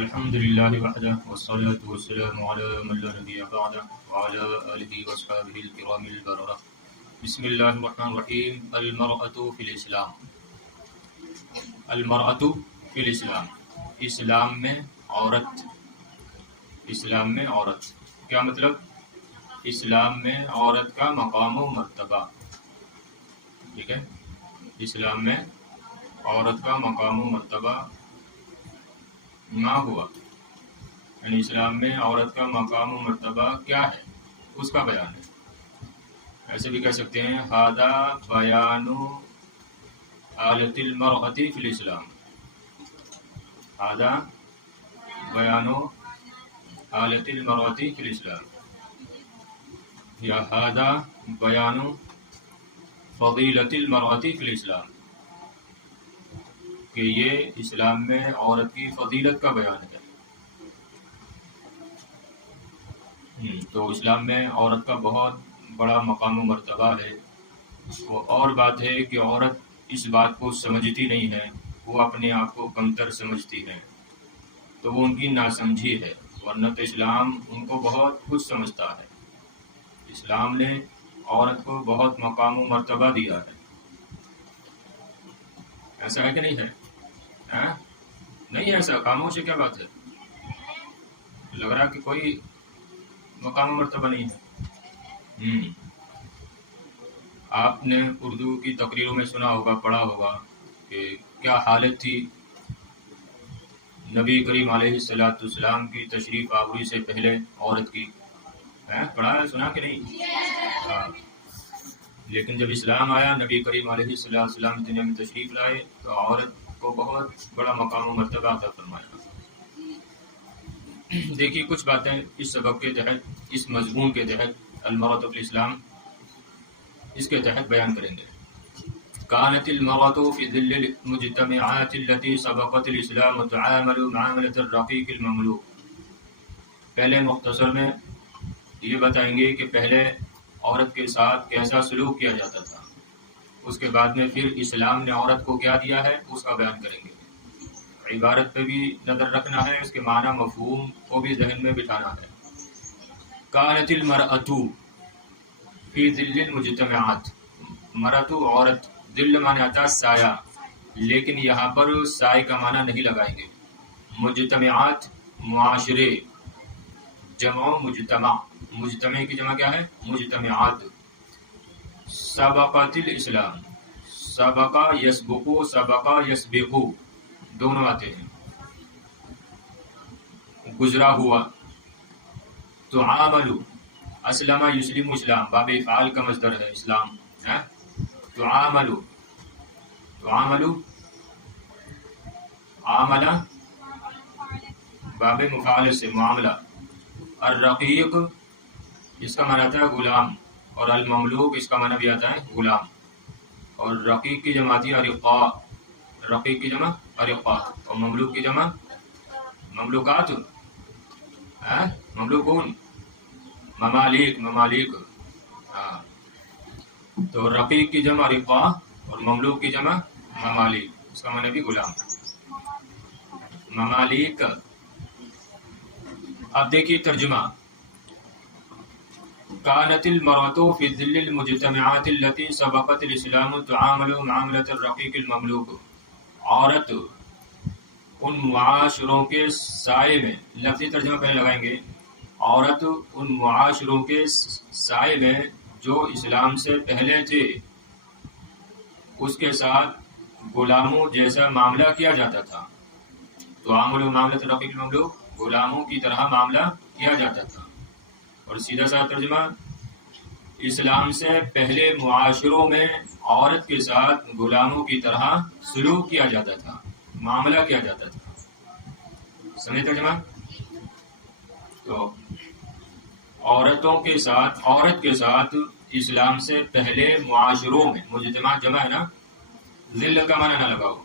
الحمد لله وحده والصلاة والسلام على من لا نبي بعده وعلى آله وصحبه الكرام البررة. بسم الله الرحمن الرحيم. المرأة في الإسلام. المرأة في الإسلام. اسلام میں عورت. اسلام میں عورت کیا مطلب؟ اسلام میں عورت کا مقام و مرتبہ. ٹھیک ہے، اسلام میں عورت کا مقام و مرتبہ نہ ہوا، یعنی اسلام میں عورت کا مقام و مرتبہ کیا ہے اس کا بیان ہے. ایسے بھی کہہ سکتے ہیں ہذا بیان حالت المرأة فی الاسلام. ہذا بیان حالت المرأة فی الاسلام، یا ہذا بیان فضیلت المرأة فی الاسلام، کہ یہ اسلام میں عورت کی فضیلت کا بیان ہے. تو اسلام میں عورت کا بہت بڑا مقام و مرتبہ ہے. وہ اور بات ہے کہ عورت اس بات کو سمجھتی نہیں ہے، وہ اپنے آپ کو کمتر سمجھتی ہے، تو وہ ان کی ناسمجھی ہے، ورنہ تو اسلام ان کو بہت کچھ سمجھتا ہے. اسلام نے عورت کو بہت مقام و مرتبہ دیا ہے. ایسا ہے کہ نہیں ہے؟ نہیں ہے ایسا؟ خاموش ہے، کیا بات ہے؟ لگ رہا کہ کوئی مقام و مرتبہ نہیں ہے. آپ نے اردو کی تقریروں میں سنا ہوگا، پڑھا ہوگا کہ کیا حالت تھی نبی کریم علیہ السلام کی تشریف آوری سے پہلے عورت کی. پڑھا ہے، سنا کہ نہیں؟ لیکن جب اسلام آیا، نبی کریم علیہ السلام دنیا میں تشریف لائے، تو عورت کو بہت بڑا مقام و مرتبہ عطا فرمایا. دیکھیے کچھ باتیں اس سبق کے تحت، اس مضمون کے تحت، المرأة فی الاسلام، اس کے تحت بیان کریں گے. كانت المرأة في ظل المجتمعات التي سبقت الاسلام تعامل معاملة الرقيق المملوك. پہلے مختصر میں یہ بتائیں گے کہ پہلے عورت کے ساتھ کیسا سلوک کیا جاتا تھا، اس کے بعد میں پھر اسلام نے عورت کو کیا دیا ہے اس کا بیان کریں گے. عبارت پہ بھی نظر رکھنا ہے، اس کے معنی مفہوم کو بھی ذہن میں بٹھانا ہے. كانت المرأة فی ظل المجتمعات. مرأة عورت، ظل معنی آتا ہے سایہ، لیکن یہاں پر سائے کا معنی نہیں لگائیں گے. مجتمعات معاشرے، جمع مجتمع، مجتمع کی جمع کیا ہے؟ مجتمعات. سبقت الاسلام، سبقہ یسبقو، سبقہ یسبقو دونوں آتے ہیں. گزرا ہوا. تعامل، اسلم یسلم اسلام، باب افعال کا مصدر ہے اسلام. تعامل، تعامل، عاملہ باب مفعول سے معاملہ. الرقیق اس کا معنی آتا ہے غلام، اور المملوک اس کا معنی بھی آتا ہے غلام. اور رقیق کی جمع آتی ہے ارقا، رقیق کی جمع ارقا، اور مملوک کی جمع مملوکات، مملوکون، ممالک، ممالک. تو رقیق کی جمع ارقا اور مملوک کی جمع ممالک، اس کا معنی بھی غلام، ممالک. اب دیکھیے ترجمہ. كانت المرأة في ظل المجتمعات التي سبقت الاسلام تعامل معاملة الرقيق المملوك. عورت ان معاشروں کے سائے میں، لفظی ترجمہ پہلے لگائیں گے. عورت ان معاشروں کے سائے میں جو اسلام سے پہلے تھے، اس کے ساتھ غلاموں جیسا معاملہ کیا جاتا تھا. تو عامل و معاملۃ الرقیق المملوک، غلاموں کی طرح معاملہ کیا جاتا تھا. اور سیدھا سا ترجمہ، اسلام سے پہلے معاشروں میں عورت کے ساتھ غلاموں کی طرح سلوک کیا جاتا تھا، معاملہ کیا جاتا تھا. سمجھے ترجمہ؟ تو عورتوں کے ساتھ، عورت کے ساتھ اسلام سے پہلے معاشروں میں، مجتمع جمع ہے نا، ذل کا معنی نہ لگاؤ.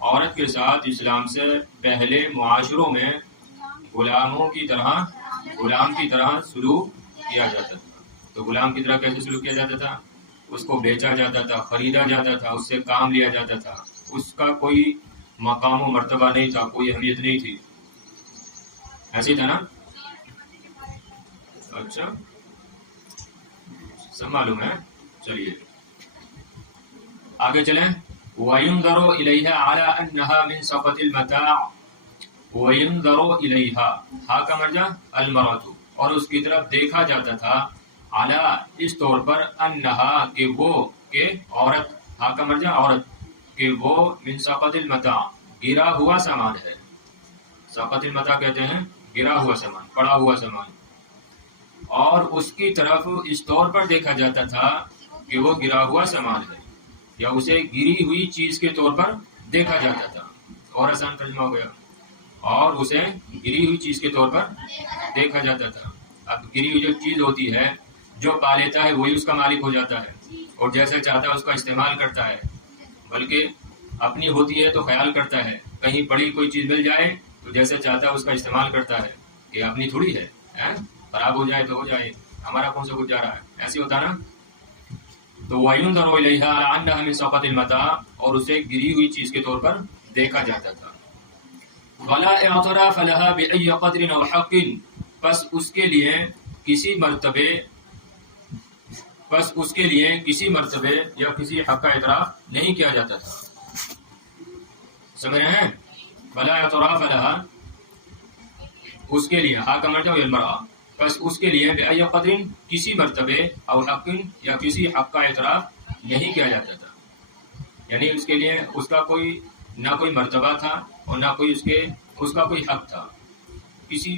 عورت کے ساتھ اسلام سے پہلے معاشروں میں غلاموں کی طرح، غلام کی طرح سلوک کیا جاتا تھا. تو غلام کی طرح کیسے سلوک کیا جاتا تھا؟ اس کو بیچا جاتا تھا، خریدا جاتا تھا، اس سے کام لیا جاتا تھا. اس کا کوئی مقام و مرتبہ نہیں تھا، کوئی اہمیت نہیں تھی. ایسے ہی تھا نا؟ اچھا سب معلوم ہے. چلیے آگے چلیں. وَيُنْظَرُ إِلَيْهَا عَلَىٰ أَنَّهَا مِنْ صَفَةِ الْمَتَاعِ. وَيُنْظَرُ إِلَيْهَا ہا کا مرجع المرأة، اور اس کی طرف دیکھا جاتا تھا، عَلَىٰ اس طور پر، أَنَّهَا کہ وہ، کہ عورت، ہا کا مرجع عورت، کہ وہ من صفة المتاع گرا ہوا سامان ہے. صفة المتاع کہتے ہیں گرا ہوا سامان، پڑا ہوا سامان. اور اس کی طرف اس طور پر دیکھا جاتا تھا کہ وہ گرا ہوا سامان ہے، یا اسے گری ہوئی چیز کے طور پر دیکھا جاتا تھا. اور آسان ترجمہ ہو گیا. اور اسے گری ہوئی چیز کے طور پر دیکھا جاتا تھا. اب گری ہوئی جو چیز ہوتی ہے، جو پا لیتا ہے وہی اس کا مالک ہو جاتا ہے، اور جیسے چاہتا ہے اس کا استعمال کرتا ہے. بلکہ اپنی ہوتی ہے تو خیال کرتا ہے، کہیں پڑی کوئی چیز مل جائے تو جیسے چاہتا ہے اس کا استعمال کرتا ہے، کہ اپنی تھوڑی ہے، خراب ہو جائے تو ہو جائے، ہمارا کون سا کچھ جا رہا ہے. ایسے ہوتا نا. تو وَيُنْظَرُ إِلَيْهَا عَلَىٰ أَنَّهَا مِنْ صَفَةِ الْمَتَاعِ، اور اسے گری ہوئی چیز کے طور پر دیکھا جاتا تھا. وَلَا اعْتِرَافَ لَهَا بِأَيِّ قَدْرٍ أَوْ حَقٍّ، پس اس کے لیے کسی مرتبے یا کسی حق کا اعتراف نہیں کیا جاتا تھا. سمجھ رہے ہیں؟ وَلَا اعْتِرَافَ لَهَا اس کے لیے، ہا کا مرجع المرأة، بس اس کے لیے بأي قدر کسی مرتبے او حق یا کسی حق کا اعتراف نہیں کیا جاتا تھا. یعنی اس کے لیے اس کا کوئی نہ کوئی مرتبہ تھا اور نہ کوئی اس کا کوئی حق تھا. کسی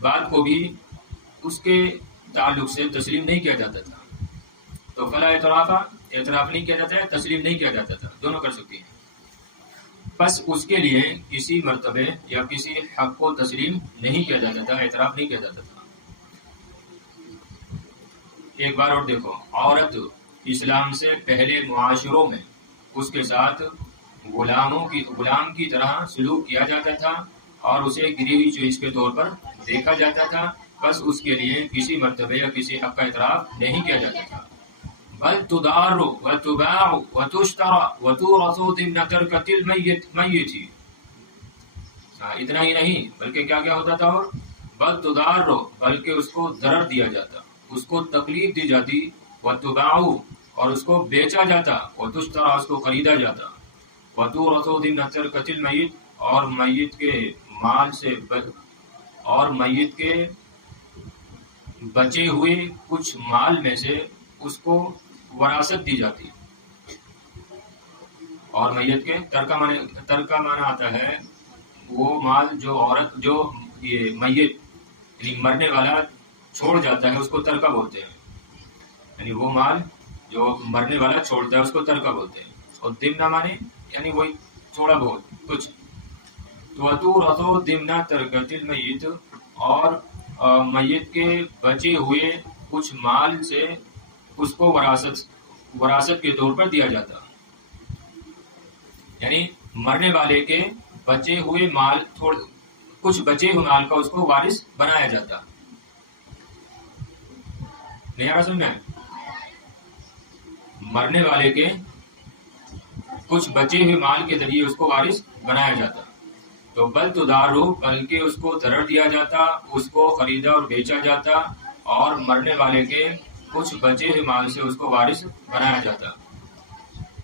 بات کو بھی اس کے تعلق سے تسلیم نہیں کیا جاتا تھا. تو فلا اعتراف نہیں کیا جاتا ہے، تسلیم نہیں کیا جاتا تھا، دونوں کر سکتی ہیں. بس اس کے لیے کسی مرتبے یا کسی حق کو تسلیم نہیں کیا جاتا تھا، اعتراف نہیں کیا جاتا تھا. ایک بار اور دیکھو، عورت اسلام سے پہلے معاشروں میں اس کے ساتھ غلام کی طرح سلوک کیا جاتا تھا، اور اسے گری ہوئی چیز کے طور پر دیکھا جاتا تھا. بس اس کے لیے کسی مرتبے یا کسی حق کا اعتراف نہیں کیا جاتا تھا. بل تدار وتباع وتشترى وتورث ضمن تركة الميت. اتنا ہی نہیں بلکہ کیا کیا ہوتا تھا، اور بل تدار، بلکہ اس کو ضرر دیا جاتا، اس کو تکلیف دی جاتی، وتباع، اور اس کو بیچا جاتا، وتشترى، اس کو خریدا جاتا، وتورث ضمن تركة الميت، اور میت کے مال سے اور میت کے بچے ہوئے کچھ مال میں سے اس کو وراثت دی جاتی. اور میت کے ترکہ معنی آتا ہے وہ مال جو عورت، جو یہ میت یعنی مرنے والا چھوڑ جاتا ہے اس کو ترکہ بولتے ہیں. یعنی وہ مال جو مرنے والا چھوڑتا ہے اس کو ترکہ بولتے ہیں. اور ضمن معنی یعنی وہی تھوڑا بہت کچھ. وتورث ضمن ترکة المیت، اور میت کے بچے ہوئے کچھ مال سے اس کو وراثت کے طور پر دیا جاتا. یعنی مرنے والے کے بچے ہوئے مال، کچھ بچے ہوئے مال کا اس کو وارث بنایا جاتا. نہیں آ رہا سمجھ میں؟ مرنے والے کے کچھ بچے ہوئے مال کے ذریعے اس کو وارث بنایا جاتا. تو بل تدارو، بلکہ اس کو ضرر دیا جاتا، اس کو خریدا اور بیچا جاتا، اور مرنے والے کے کچھ بچے ہوئے مال سے اس کو وارث بنایا جاتا.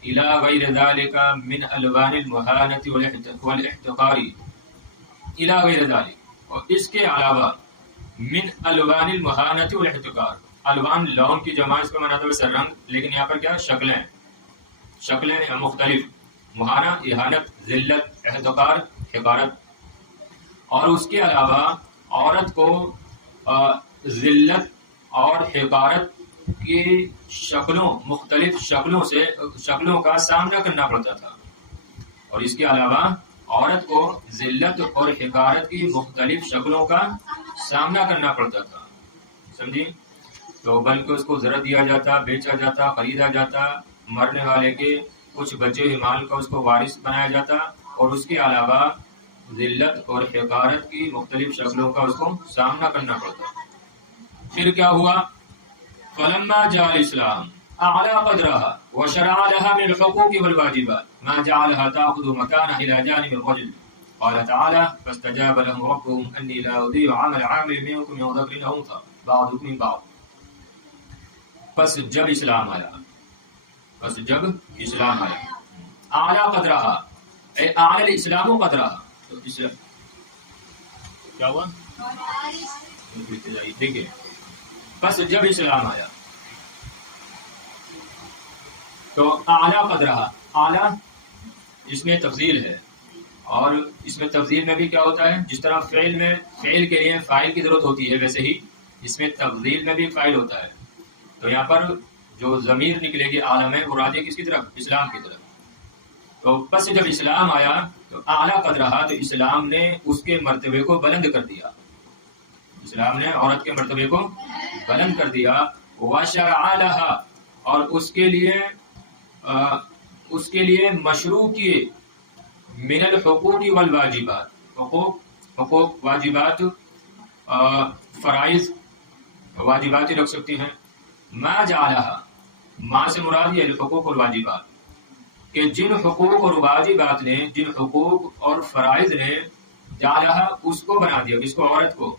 الی غیر ذلک من الوان المہانۃ والاحتقار، الی غیر ذلک، اور اس کے علاوہ من الوان المہانۃ والاحتقار. الوان لون کی جمع، اس کا معنی ہے رنگ، لیکن یہاں پر کیا شکلیں مختلف. مہانہ اہانت، ذلت، احتقار حقارت. اور اس کے علاوہ عورت کو ذلت اور حقارت کی مختلف شکلوں کا سامنا کرنا پڑتا تھا. اور اس کے علاوہ عورت کو ذلت اور حقارت کی مختلف شکلوں کا سامنا کرنا پڑتا تھا. سمجھی؟ تو بلکہ اس کو ضرر دیا جاتا، بیچا جاتا، خریدا جاتا، مرنے والے کے کچھ بچے ہوئے مال کا اس کو وارث بنایا جاتا، اور اس کے علاوہ ذلت اور حقارت کی مختلف شکلوں کا اس کو سامنا کرنا پڑتا. پھر کیا ہوا؟ فلما جاء الاسلام اعلی قدرها وشرع لها من الحقوق والواجبات ما جعلها تاخذ مكانها الى جانب الرجل قال تعالی فاستجاب لهم ربهم انی لا اضیع عمل عامل منکم من ذکر او انثی بعضکم من بعض. پس جب اسلام آیا اعلیٰ قدرہ اے اعلی الاسلام قدرہ. تو اسلام کیا ہوا دیکھیے. پس جب اسلام آیا تو اعلیٰ قدرہ، اعلیٰ اس میں تفضیل ہے، اور اس میں تفضیل میں بھی کیا ہوتا ہے، جس طرح فعل میں فعل کے لیے فاعل کی ضرورت ہوتی ہے، ویسے ہی اس میں تفضیل میں بھی فاعل ہوتا ہے. تو یہاں پر جو ضمیر نکلے گی اعلیٰ میں، وہ راجع کس کی طرف؟ اسلام کی طرف. تو پس جب اسلام آیا تو اعلیٰ قدرہ، تو اسلام نے اس کے مرتبے کو بلند کر دیا، اسلام نے عورت کے مرتبے کو بلند کر دیا. وشرع لها، اور اس کے لیے مشروع کیے من الحقوق والواجبات، حقوق واجبات، فرائض واجبات ہی رکھ سکتی ہیں. ما جعلها، ما سے مراد یہ الحقوق والواجبات، کہ جن حقوق اور واجبات نے، جن حقوق اور فرائض نے، جعلها اس کو بنا دیا، اس کو عورت کو،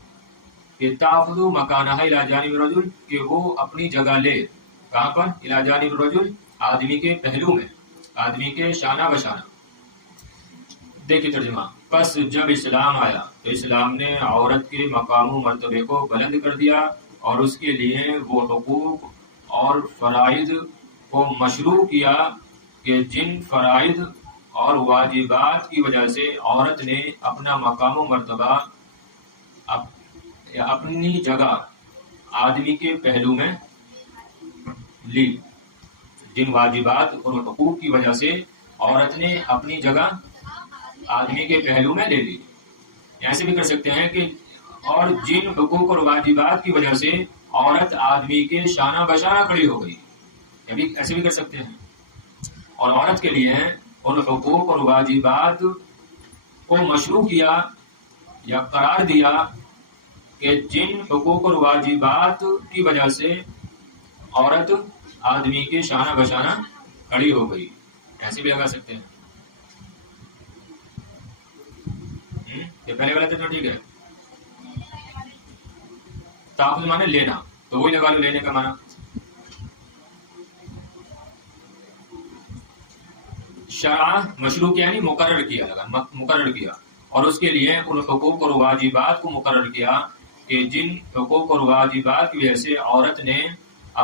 کہ تاخذ مکانہ الی جانب الرجل، کہ وہ اپنی جگہ لے، کہاں پر؟ الی جانب الرجل، آدمی کے پہلو میں، آدمی کے شانہ بشانہ. دیکھیے ترجمہ. پس جب اسلام آیا تو اسلام نے عورت کے مقام و مرتبے کو بلند کر دیا، اور اس کے لیے وہ حقوق اور فرائض کو مشروع کیا کہ جن فرائض اور واجبات کی وجہ سے عورت نے اپنا مقام و مرتبہ، اپنی جگہ آدمی کے پہلو میں لی. جن واجبات اور حقوق کی وجہ سے عورت نے اپنی جگہ آدمی کے پہلو میں لے لی. ایسے بھی کر سکتے ہیں کہ اور جن حقوق اور واجبات کی وجہ سے عورت آدمی کے شانہ بشانہ کھڑی ہو گئی، ایسے بھی کر سکتے ہیں. اور عورت کے لیے ان حقوق اور واجبات کو مشروع کیا یا قرار دیا کہ جن حقوق اور واجبات کی وجہ سے عورت آدمی کے شانہ بشانہ کھڑی ہو گئی. ایسے بھی لگا سکتے ہیں. یہ پہلے والا تو ٹھیک ہے. تاخذ مانے لینا، تو وہی لگا لو لینے کا مانا. شرع مشروع کیا، یعنی مقرر کیا، مقرر کیا، اور اس کے لیے ان حقوق اور واجبات کو مقرر کیا کہ جن حقوق اور واجبات کی وجہ سے عورت نے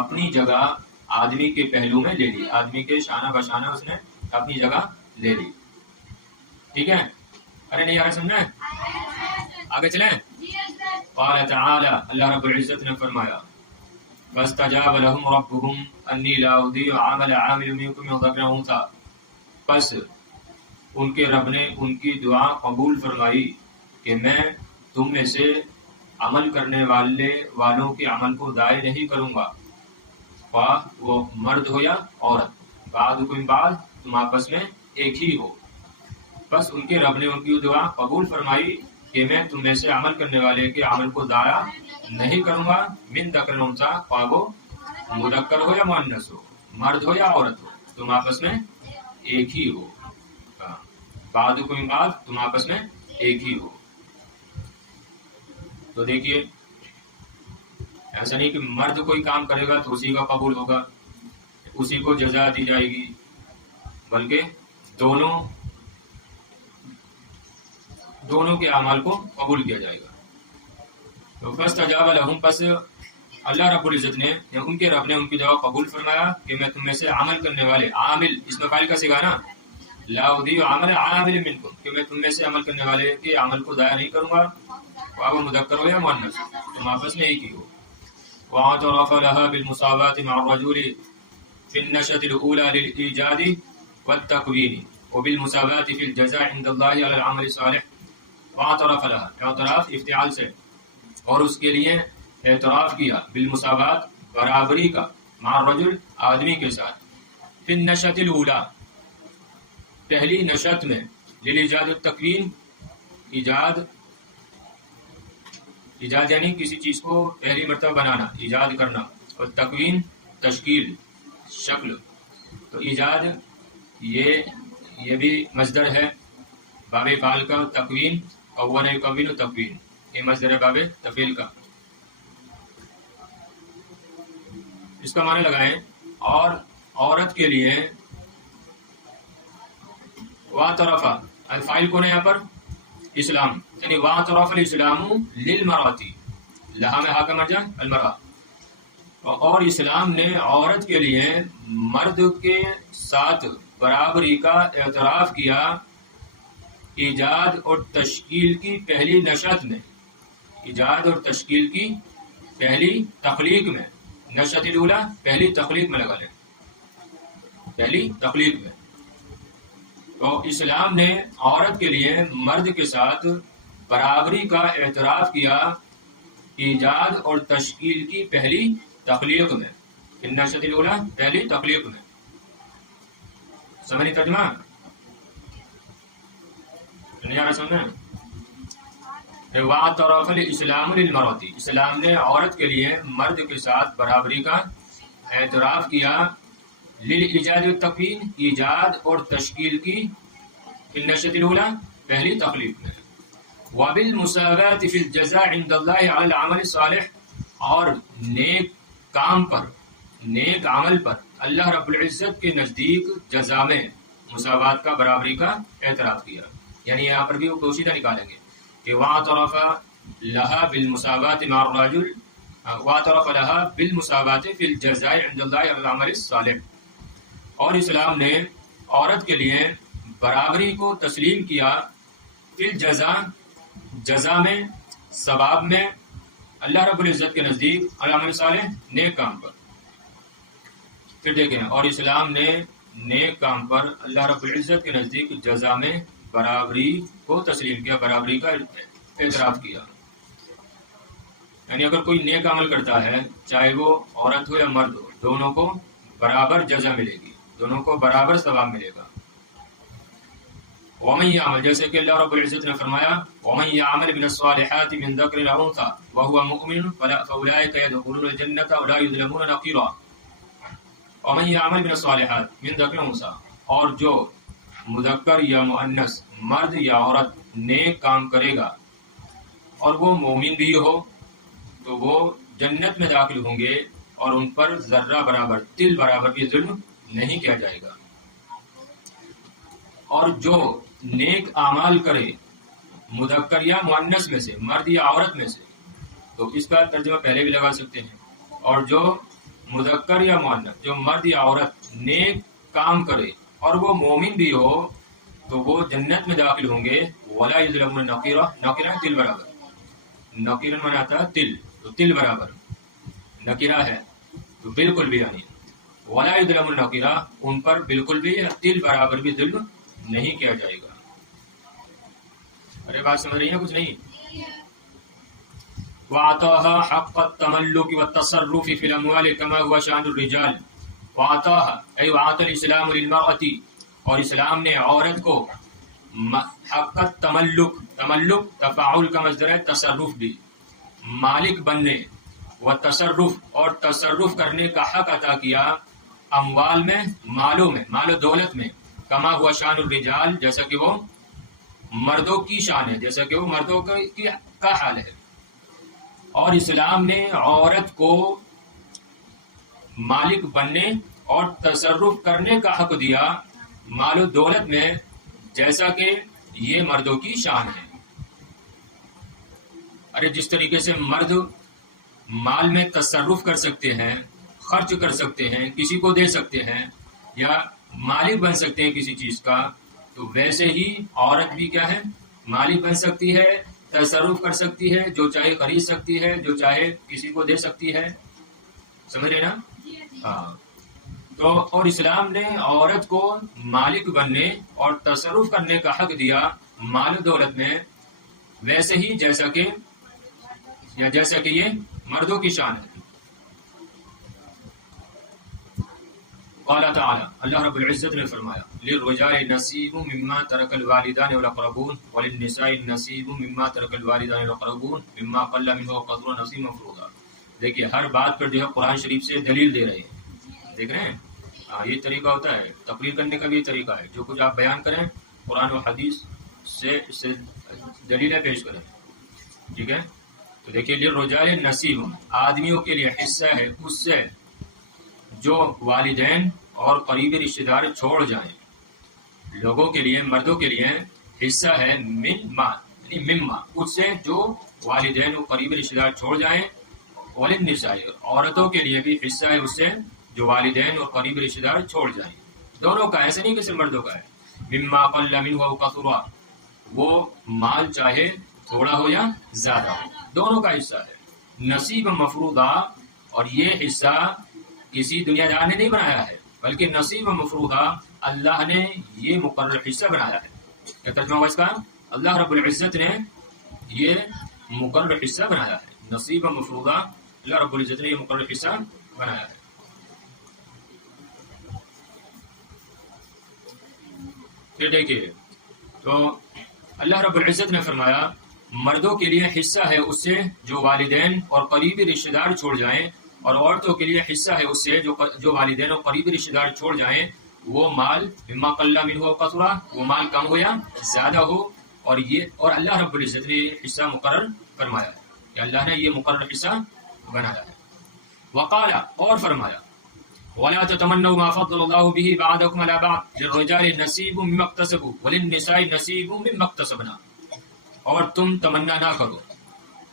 اپنی جگہ آدمی کے پہلو میں لے لی، آدمی کے شانہ بشانہ اس نے اپنی جگہ لے لی. ٹھیک ہے؟ ارے نہیں آگے سمجھنا ہے، آگے چلیں. قال تعالی، اللہ رب العزت نے فرمایا، فاستجاب لهم ربهم انی لا اضیع عمل عامل منکم من ذکر او انثی. پس ان کے رب نے ان کی دعا قبول فرمائی کہ میں تم میں سے عمل کرنے والوں کے عمل کو ضائع نہیں کروں گا، خواہ وہ مرد ہو یا عورت، بعضکم بعض، تم آپس میں ایک ہی ہو. بس ان کے رب نے ان کی دعا قبول فرمائی کہ میں تم میں سے عمل کرنے والے کے عمل کو ضائع نہیں کروں گا، من ذکر و انثی، خواہ وہ مذکر ہو یا مؤنث ہو، مرد ہو یا عورت ہو، تم آپس میں ایک ہی ہو. بعضکم بعض، تم آپس میں ایک ہی ہو. تو دیکھیے، ایسا نہیں کہ مرد کوئی کام کرے گا تو اسی کا قبول ہوگا، اسی کو جزا دی جائے گی، بلکہ دونوں کے اعمال کو قبول کیا جائے گا. تو فاستجاب لهم، پس اللہ رب العزت نے، ان کے رب نے ان کی دعا قبول فرمایا کہ میں تم میں سے عمل کرنے والے، عامل اس میں فاعل کا صیغہ نا، لا اضیع عمل عامل منکم، کہ میں تم میں سے عمل کرنے والے کے عمل کو ضائع نہیں کروں گا، خواہ وہ مذکر ہو یا مؤنث، تم آپس میں ایک ہی ہو. واعترف لها بالمساواة مع الرجل في النشأة الأولى للإيجاد والتكوين وبالمساواة في الجزاء عند الله على العمل الصالح. واعترف لها، اعتراف افتعال سے، اور اس کے لیے اعتراف کیا، بالمساوات، برابری کا، مع الرجل، آدمی کے ساتھ، فی النشأة الأولى، پہلی نشأت میں، للإيجاد والتكوين، ایجاد یعنی کسی چیز کو پہلی مرتبہ بنانا، ایجاد کرنا، اور تکوین تشکیل، شکل. تو ایجاد یہ بھی مصدر ہے، باب فعل کا تکوین، کون یکون تکوین، یہ مصدر ہے باب تفعیل کا. اس کا معنی لگائیں. اور عورت کے لیے واطرفا، الفاعل کون ہے یہاں پر؟ اسلام، یعنی واطرف الاسلام للمراتی، لہا میں ہا کا مرجع المرأة. اور اسلام نے عورت کے لیے مرد کے ساتھ برابری کا اعتراف کیا ایجاد اور تشکیل کی پہلی نشأت میں، ایجاد اور تشکیل کی پہلی تخلیق میں. نشأت الاولیٰ پہلی تخلیق میں لگا لیں، پہلی تخلیق میں. تو اسلام نے عورت کے لیے مرد کے ساتھ برابری کا اعتراف کیا ایجاد اور تشکیل کی پہلی تخلیق میں. نشأت الاولیٰ پہلی تخلیق میں. سمجھیں ترجمہ؟ نہیں آ رہا سمجھنا؟ واعترف الاسلام للمرأة، اسلام نے عورت کے لیے مرد کے ساتھ برابری کا اعتراف کیا للایجاد والتکوین، ایجاد اور تشکیل کی النشأة الاولیٰ پہلی تخلیق میں. وبالمساواة في الجزاء عند الله على العمل الصالح، اور نیک کام پر، نیک عمل پر اللہ رب العزت کے نزدیک جزا میں مساوات کا، برابری کا اعتراف کیا. یعنی یہاں پر بھی وہ پوشیدہ نکالیں گے کہ واعترف لها بالمساواة مع الرجل، واعترف لها بالمساواة في الجزاء عند الله على العمل الصالح. اور اسلام نے عورت کے لیے برابری کو تسلیم کیا فی الجزاء، جزا میں، ثواب میں، اللہ رب العزت کے نزدیک العمل صالح، نیک کام پر. پھر دیکھیں، اور اسلام نے نیک کام پر اللہ رب العزت کے نزدیک جزا میں برابری کو تسلیم کیا، برابری کا اعتراف کیا. یعنی اگر کوئی نیک عمل کرتا ہے، چاہے وہ عورت ہو یا مرد ہو، دونوں کو برابر جزا ملے گی، دونوں کو برابر ثواب ملے گا. ومن يعمل، جیسے کہ اللہ رب العزت نے فرمایا ومن يعمل من الصالحات من ذکر او انثى وهو مؤمن فاولئک يدخلون الجنة ولا يظلمون نقيرا. ومن يعمل من الصالحات من ذکر او انثى، اور جو مذکر یا مؤنث، مرد یا عورت نیک کام کرے گا اور وہ مومن بھی ہو تو وہ جنت میں داخل ہوں گے اور ان پر ذرہ برابر، تل برابر بھی ظلم نہیں کیا جائے گا. اور جو نیک اعمال کرے مذکر یا مؤنث میں سے، مرد یا عورت میں سے، تو اس کا ترجمہ پہلے بھی لگا سکتے ہیں. اور جو مذکر یا مؤنث، جو مرد یا عورت نیک کام کرے اور وہ مومن بھی ہو تو وہ جنت میں داخل ہوں گے. ولا یظلمون نقیرا، نقیرہ تل برابر، نقیرہ معنی آتا ہے تل، تو تل برابر نقیرہ ہے تو بالکل بھی، یعنی ولا یظلمون نقیرا، ان پر بالکل بھی تل برابر بھی ظلم نہیں کیا جائے گا. ارے بات سمجھ رہی ہیں کچھ نہیں؟ وَأَعْطَاهَا حَقَّ التَّمَلُّكِ وَالتَّصَرُّفِ فِي الْأَمْوَالِ كَمَا هُوَ شَأْنُ الرِّجَالِ. وَأَعْطَاهَا أي وَأَعْطَى الْإِسْلَامُ لِلْمَرْأَةِ، اور اسلام نے عورت کو حق التملک، تملک تفاعل کا مصدر ہے، تصرف بھی، مالک بننے، والتصرف، اور تصرف کرنے کا حق عطا کیا اموال میں، مالوں میں، مال و دولت میں. کما ہوا شان الرجال، جیسا کہ وہ مردوں کی شان ہے، جیسا کہ وہ مردوں کا حال ہے. اور اسلام نے عورت کو مالک بننے اور تصرف کرنے کا حق دیا مال و دولت میں، جیسا کہ یہ مردوں کی شان ہے. ارے جس طریقے سے مرد مال میں تصرف کر سکتے ہیں، خرچ کر سکتے ہیں، کسی کو دے سکتے ہیں، یا مالک بن سکتے ہیں کسی چیز کا، تو ویسے ہی عورت بھی کیا ہے، مالک بن سکتی ہے، تصرف کر سکتی ہے، جو چاہے خرید سکتی ہے، جو چاہے کسی کو دے سکتی ہے. سمجھ رہے نا؟ ہاں. تو اور اسلام نے عورت کو مالک بننے اور تصرف کرنے کا حق دیا مال و دولت میں، ویسے ہی جیسا کہ یہ مردوں کی شان ہے. قال تعالی، اللہ رب العزت نے فرمایا للرجال نصیب مما ترک الوالدان والاقربون وللنساء نصیب مما ترک الوالدان والاقربون مما قل منه وكثر نصیب مفروضا. دیکھیے ہر بات پر جو ہے قرآن شریف سے دلیل دے رہے ہیں، دیکھ رہے ہیں. یہ طریقہ ہوتا ہے تقریر کرنے کا، بھی طریقہ ہے. جو کچھ آپ بیان کریں قرآن و حدیث سے دلیلیں پیش کریں. ٹھیک ہے. تو دیکھیے للرجال نصیب، آدمیوں کے لیے حصہ ہے اس سے جو والدین اور قریبی رشتے دار چھوڑ جائیں. لوگوں کے لیے، مردوں کے لیے حصہ ہے من ما، یعنی مما، اس سے جو والدین اور قریبی رشتے دار چھوڑ جائیں. وللنساء، عورتوں کے لیے بھی حصہ ہے اس سے جو والدین اور قریبی رشتے دار چھوڑ جائیں. دونوں کا، ایسا نہیں کہ صرف مردوں کا ہے. مما قل منه او كثر، وہ مال چاہے تھوڑا ہو یا زیادہ ہو، دونوں کا حصہ ہے. نصیب مفروضہ، اور یہ حصہ کسی دنیا دار نے نہیں بنایا ہے، بلکہ نصیب مفروضہ اللہ نے یہ مقرر حصہ بنایا ہے. کیا ترجمہ ہوا اس کا؟ اللہ رب العزت نے یہ مقرر حصہ بنایا ہے. نصیب مفروضہ، اللہ رب العزت نے یہ مقرر حصہ بنایا ہے. پھر دیکھیے، تو اللہ رب العزت نے فرمایا مردوں کے لیے حصہ ہے اس سے جو والدین اور قریبی رشتے دار چھوڑ جائیں، اور عورتوں کے لیے حصہ ہے اس سے جو والدین اور قریبی رشتے دار چھوڑ جائیں. وہ مال مما قل منه او كثر، وہ مال کم ہو یا زیادہ ہو. اور اللہ رب العزت نے یہ حصہ مقرر فرمایا ہے، کہ اللہ نے یہ مقرر حصہ بنایا ہے. وقال، اور فرمایا ولا تتمنوا ما فضل الله به بعضكم على بعض للرجال نصيب مما اكتسبوا وللنساء نصيب مما اكتسبنا. اور تم تمنا نہ کرو،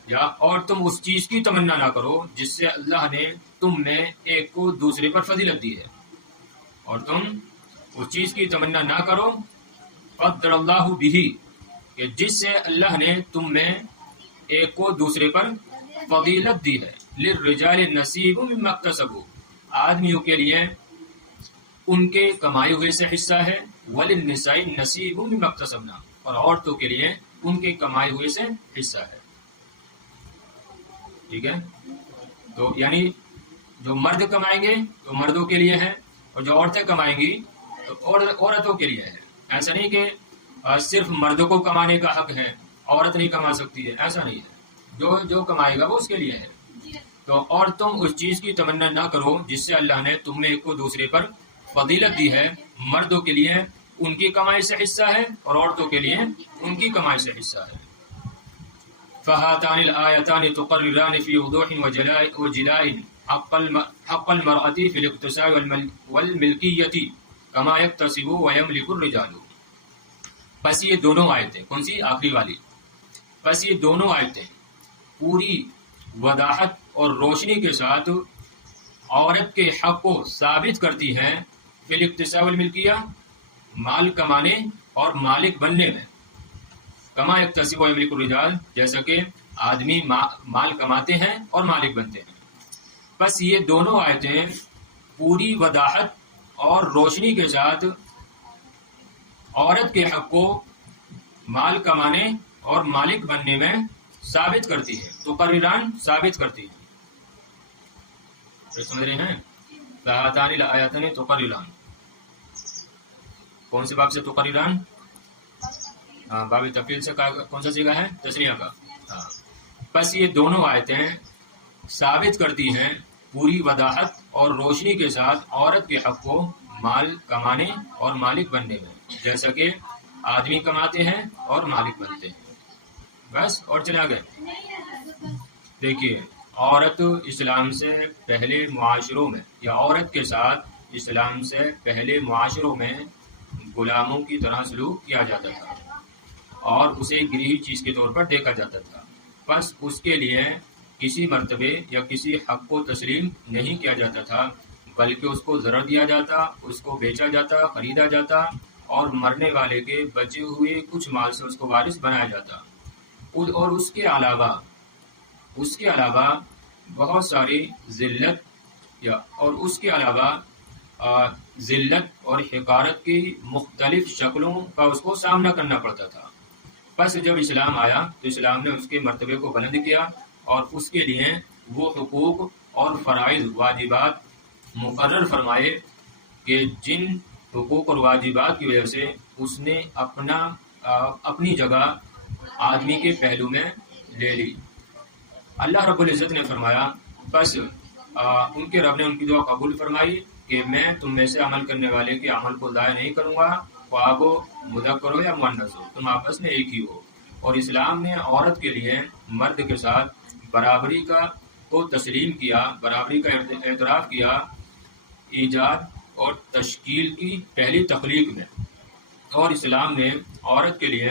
یا اور تم اس چیز کی تمنا نہ کرو جس سے اللہ نے تم میں ایک کو دوسرے پر فضیلت دی ہے. اور تم اس چیز کی تمنا نہ کرو قدر اللہ به، کہ جس سے اللہ نے تم میں ایک کو دوسرے پر فضیلت دی ہے. للرجال نصیب مما اکتسبوا، آدمیوں کے لیے ان کے کمائے ہوئے سے حصہ ہے. وللنساء نصیب مما اکتسبنا، اور عورتوں کے لیے ان کے کمائے ہوئے سے حصہ ہے. ٹھیک ہے. تو یعنی جو مرد کمائیں گے تو مردوں کے لیے ہے، اور جو عورتیں کمائیں گی تو عورتوں کے لیے ہے. ایسا نہیں کہ صرف مردوں کو کمانے کا حق ہے، عورت نہیں کما سکتی ہے، ایسا نہیں ہے. جو کمائے گا وہ اس کے لیے ہے. تو اور تم اس چیز کی تمنا نہ کرو جس سے اللہ نے تم میں ایک کو دوسرے پر فضیلت دی ہے. مردوں کے لیے ان کی کمائی سے حصہ ہے، اور عورتوں کے لیے ان کی کمائی سے حصہ ہے. فہاتان الآیتان تقرران فی وضوح وجلاء حق المرأة فی الاقتصاد والملکیت کما یکتسب ویملک الرجال. پس یہ دونوں آیتیں، کون سی؟ آخری والی. پس یہ دونوں آیتیں پوری وضاحت اور روشنی کے ساتھ عورت کے حق کو ثابت کرتی ہیں. فی الاقتصاد والملکیہ، مال کمانے اور مالک بننے میں. کما یکتسب ویملک الرجال، جیسا کہ آدمی مال کماتے ہیں اور مالک بنتے ہیں. بس یہ دونوں آیتیں پوری وضاحت اور روشنی کے ساتھ عورت کے حق کو مال کمانے اور مالک بننے میں ثابت کرتی ہے. تو قرران ثابت کرتی ہے. سمجھ رہے ہیں؟ فہاتان الآیتان تقرران، کون سے باب سے تقرران؟ باب تفعیل سے کون سا صیغہ ہے؟ تسنیہ کا. بس یہ دونوں آیتیں ثابت کرتی ہیں پوری وضاحت اور روشنی کے ساتھ عورت کے حق کو مال کمانے اور مالک بننے میں، جیسا کہ آدمی کماتے ہیں اور مالک بنتے ہیں. بس اور چلے آگے. دیکھیے، عورت اسلام سے پہلے معاشروں میں، یا عورت کے ساتھ اسلام سے پہلے معاشروں میں غلاموں کی طرح سلوک کیا جاتا تھا، اور اسے گری چیز کے طور پر دیکھا جاتا تھا. بس اس کے لیے کسی مرتبے یا کسی حق کو تسلیم نہیں کیا جاتا تھا، بلکہ اس کو ضرر دیا جاتا، اس کو بیچا جاتا، خریدا جاتا، اور مرنے والے کے بچے ہوئے کچھ مال سے اس کو وارث بنایا جاتا. اور اس کے علاوہ بہت ساری ذلت اور حقارت کی مختلف شکلوں کا اس کو سامنا کرنا پڑتا تھا. بس جب اسلام آیا تو اسلام نے اس کے مرتبے کو بلند کیا، اور اس کے لیے وہ حقوق اور فرائض واجبات مقرر فرمائے کہ جن حقوق اور واجبات کی وجہ سے اس نے اپنی جگہ آدمی کے پہلو میں لے لی. اللہ رب العزت نے فرمایا، بس ان کے رب نے ان کی دعا قبول فرمائی کہ میں تم میں سے عمل کرنے والے کے عمل کو ضائع نہیں کروں گا، خواہ وہ مذکر ہو یا مؤنث ہو، تم آپس میں ایک ہی ہو۔ اور اسلام نے عورت کے لیے مرد کے ساتھ برابری کو تسلیم کیا، برابری کا اعتراف کیا ایجاد اور تشکیل کی پہلی تخلیق میں۔ اور اسلام نے عورت کے لیے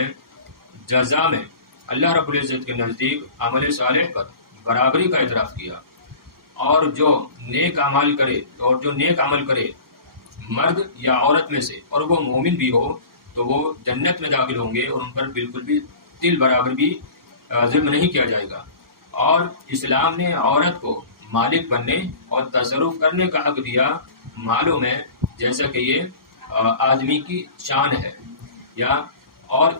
جزا میں اللہ رب العزت کے نزدیک عمل صالح پر برابری کا اعتراف کیا، اور جو نیک عمل کرے مرد یا عورت میں سے اور وہ مومن بھی ہو تو وہ جنت میں داخل ہوں گے، اور ان پر بالکل بھی تل برابر بھی ظلم نہیں کیا جائے گا۔ اور اسلام نے عورت کو مالک بننے اور تصرف کرنے کا حق دیا مالوں میں، جیسا کہ یہ آدمی کی شان ہے، اور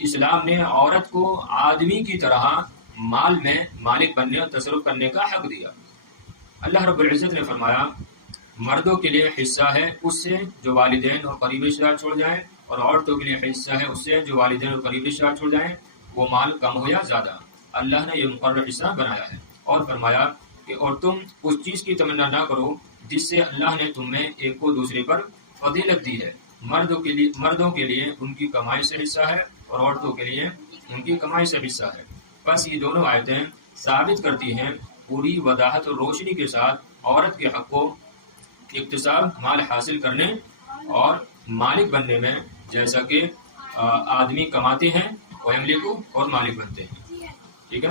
اسلام نے عورت کو آدمی کی طرح مال میں مالک بننے اور تصرف کرنے کا حق دیا۔ اللہ رب العزت نے فرمایا مردوں کے لیے حصہ ہے اس سے جو والدین اور قریبی رشتہ دار چھوڑ جائیں، اور عورتوں کے لیے حصہ ہے اس سے جو والدین اور قریبی رشتہ دار چھوڑ جائیں، وہ مال کم ہو یا زیادہ۔ اللہ نے یہ مقرر حصہ بنایا ہے، اور فرمایا کہ اور تم اس چیز کی تمنا نہ کرو جس سے اللہ نے تم میں ایک کو دوسرے پر فضیلت دی ہے۔ مردوں کے لیے ان کی کمائی سے حصہ ہے، اور عورتوں کے لیے ان کی کمائی سے حصہ ہے۔ بس یہ دونوں آیتیں ثابت کرتی ہیں پوری وضاحت اور روشنی کے ساتھ عورت کے حق کو اکتساب، مال حاصل کرنے اور مالک بننے میں، جیسا کہ آدمی کماتے ہیں وہ املیکو اور مالک بنتے ہیں۔ ٹھیک ہے۔